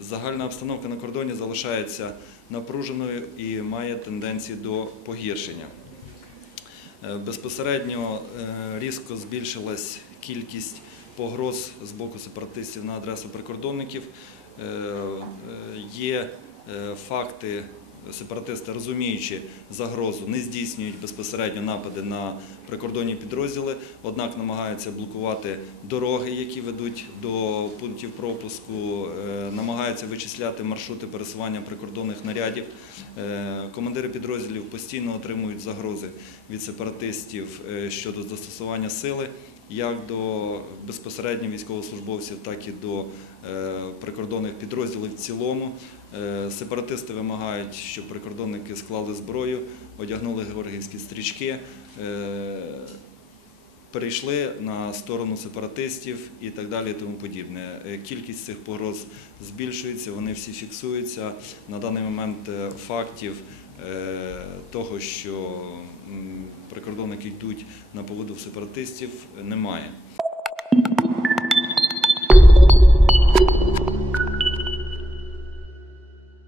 Загальна обстановка на кордоні залишається напруженою і має тенденції до погіршення. Е, Безпосередньо е, різко збільшилась кількість погроз з боку сепаратистів на адресу прикордонників. Е, Є факти, сепаратисти, розуміючи загрозу, не здійснюють безпосередньо напади на прикордонні підрозділи, однак намагаються блокувати дороги, які ведуть до пунктів пропуску, намагаються вичисляти маршрути пересування прикордонних нарядів. Е, Командири підрозділів постійно отримують загрози від сепаратистів е, щодо застосування сили як до безпосередньо військовослужбовців, так і до е, прикордонних підрозділів в цілому. Сепаратисти вимагають, щоб прикордонники склали зброю, одягнули георгіївські стрічки, перейшли на сторону сепаратистів і так далі і тому подібне. Е, Кількість цих погроз збільшується, вони всі фіксуються. На даний момент е, фактів е, того, що прикордонники йдуть на поводу сепаратистів, немає.